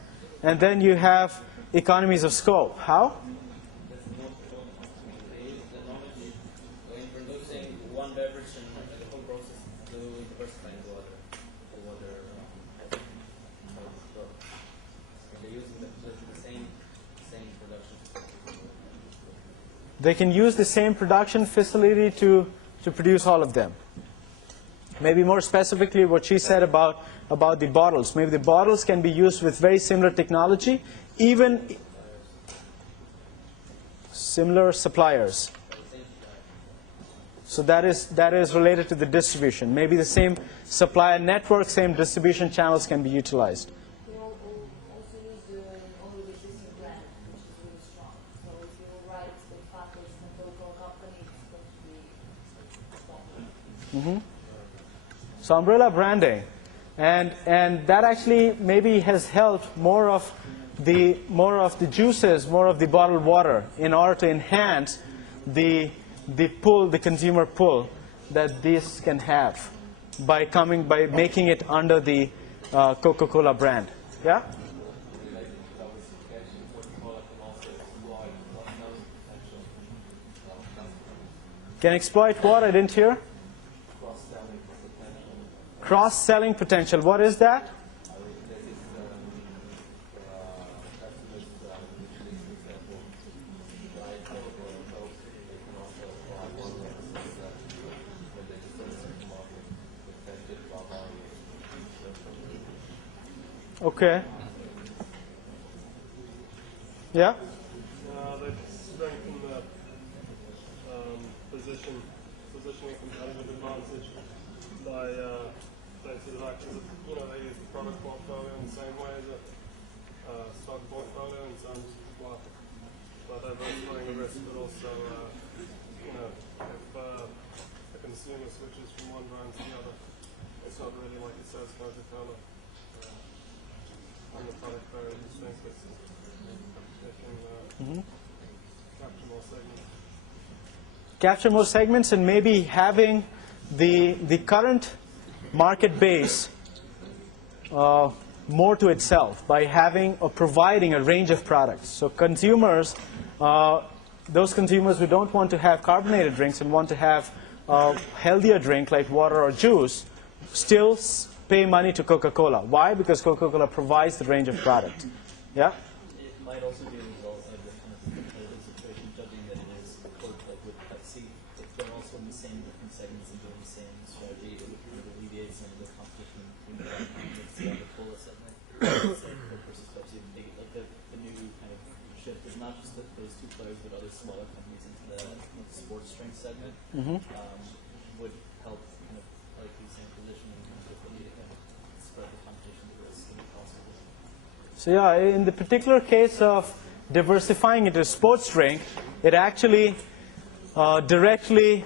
And then you have economies of scope. How? When producing one beverage and the whole process to diversifying the other. They're using the same production. They can use the same production facility to produce all of them. Maybe more specifically what she said about the bottles. Maybe the bottles can be used with very similar technology, even similar suppliers. So that is related to the distribution. Maybe the same supplier network, same distribution channels can be utilized. They also use the only existing brand, which is really strong. So if you write the package from the local company, it's going to be strong. So umbrella branding, and that actually maybe has helped more of the juices, more of the bottled water, in order to enhance the consumer pull that this can have by making it under the Coca-Cola brand. Yeah? Can exploit what? I didn't hear. Cross-selling potential. What is that? Okay. Yeah? They strengthen the positioning competitive advantage by sort of acting, they use the product portfolio in the same way as a stock portfolio in terms of diversifying the risk, but also, if a consumer switches from one brand to the other, it's not really like it says Coca-Cola on the product very distinctly. They can capture more segments. Capture more segments and maybe having the current market base more to itself by having or providing a range of products. So consumers, those consumers who don't want to have carbonated drinks and want to have a healthier drink like water or juice still pay money to Coca-Cola. Why? Because Coca-Cola provides the range of product. Yeah? It might also be a result of the kind of competitive situation, judging that it is like with Pepsi. If they're also in the same different segments and doing the same strategy, it would kind of alleviate some of the competition between the Coca-Cola segment. Like Coke versus Pepsi, the new kind of shift is not just those two players, but other smaller companies into the sports drink segment would help kind of like the same position and quickly spread the competition to risk and possible. So yeah, in the particular case of diversifying into a sports drink, it actually directly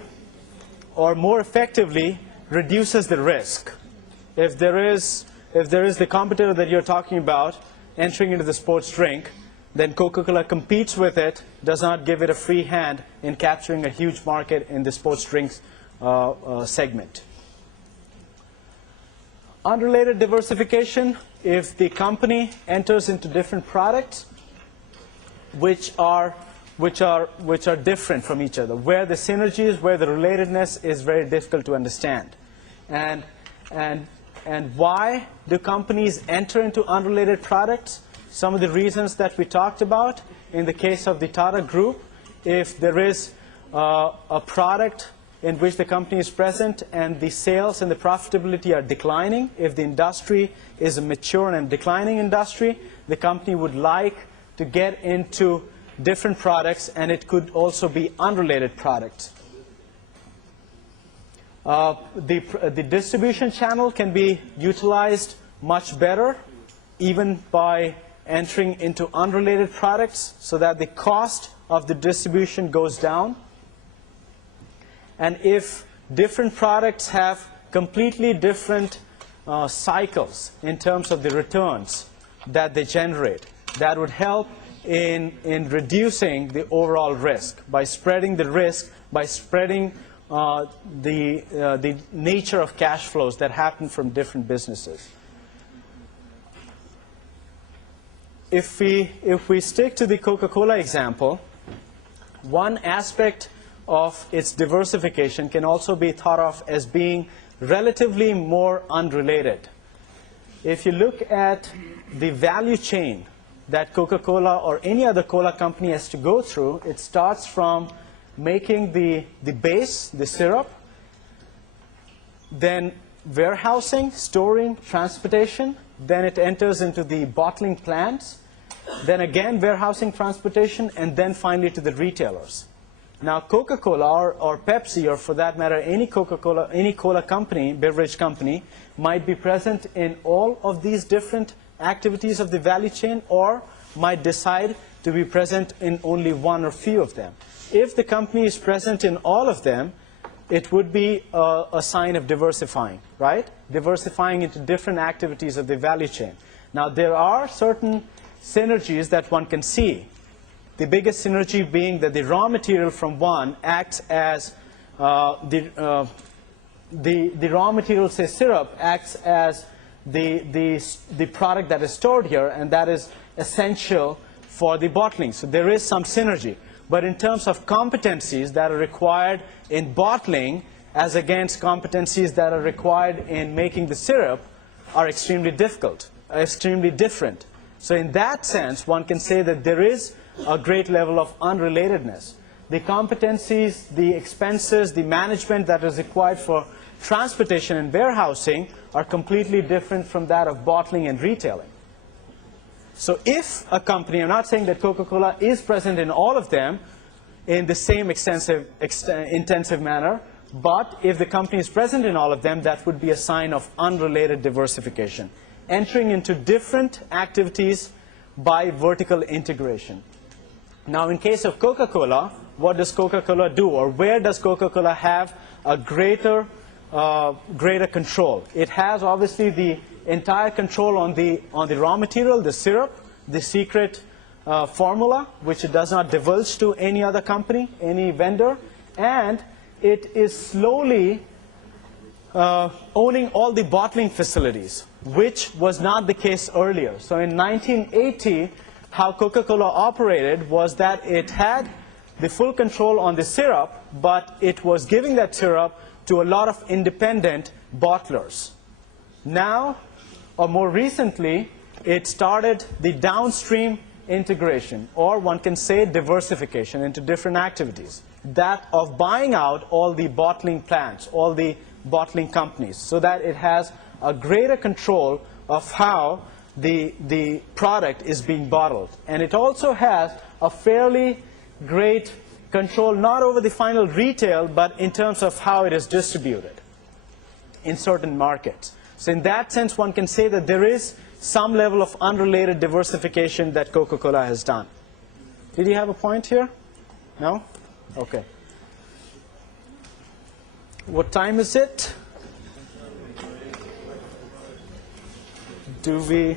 or more effectively reduces the risk. If there is the competitor that you're talking about entering into the sports drink, then Coca-Cola competes with it, does not give it a free hand in capturing a huge market in the sports drinks segment. Unrelated diversification, if the company enters into different products which are different from each other, where the synergies, where the relatedness is very difficult to understand. And why do companies enter into unrelated products? Some of the reasons that we talked about in the case of the Tata Group, if there is a product in which the company is present and the sales and the profitability are declining, if the industry is a mature and declining industry, the company would like to get into different products, and it could also be unrelated products. The distribution channel can be utilized much better, even by entering into unrelated products, so that the cost of the distribution goes down. And if different products have completely different cycles in terms of the returns that they generate, that would help in reducing the overall risk by spreading the risk, by spreading the nature of cash flows that happen from different businesses. If we stick to the Coca-Cola example, one aspect of its diversification can also be thought of as being relatively more unrelated. If you look at the value chain that Coca-Cola or any other cola company has to go through, it starts from making the base, the syrup, then warehousing, storing, transportation, then it enters into the bottling plants, then again warehousing, transportation, and then finally to the retailers. Now Coca-Cola or Pepsi, or for that matter any Coca-Cola, any cola company, beverage company, might be present in all of these different activities of the value chain, or might decide to be present in only one or few of them. If the company is present in all of them, it would be a sign of diversifying, right? Diversifying into different activities of the value chain. Now there are certain synergies that one can see. The biggest synergy being that the raw material from one acts as the raw material, say syrup, acts as the product that is stored here, and that is essential for the bottling. So there is some synergy. But in terms of competencies that are required in bottling, as against competencies that are required in making the syrup, are extremely difficult, extremely different. So in that sense, one can say that there is a great level of unrelatedness. The competencies, the expenses, the management that is required for transportation and warehousing are completely different from that of bottling and retailing. So if a company, I'm not saying that Coca-Cola is present in all of them in the same intensive manner, but if the company is present in all of them, that would be a sign of unrelated diversification, entering into different activities by vertical integration. Now, in case of Coca-Cola, what does Coca-Cola do, or where does Coca-Cola have a greater control? It has obviously the entire control on the raw material, the syrup, the secret formula, which it does not divulge to any other company, any vendor, and it is slowly owning all the bottling facilities, which was not the case earlier. So in 1980, how Coca-Cola operated was that it had the full control on the syrup, but it was giving that syrup to a lot of independent bottlers. Now, or more recently, it started the downstream integration, or one can say diversification into different activities, that of buying out all the bottling plants, all the bottling companies, so that it has a greater control of how the product is being bottled. And it also has a fairly great control, not over the final retail, but in terms of how it is distributed in certain markets. So in that sense, one can say that there is some level of unrelated diversification that Coca-Cola has done. Did you have a point here? No? Okay. What time is it? Do we...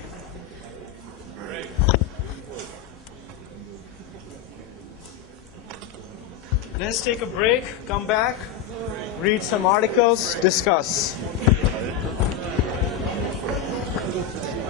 Let's take a break, come back, read some articles, discuss.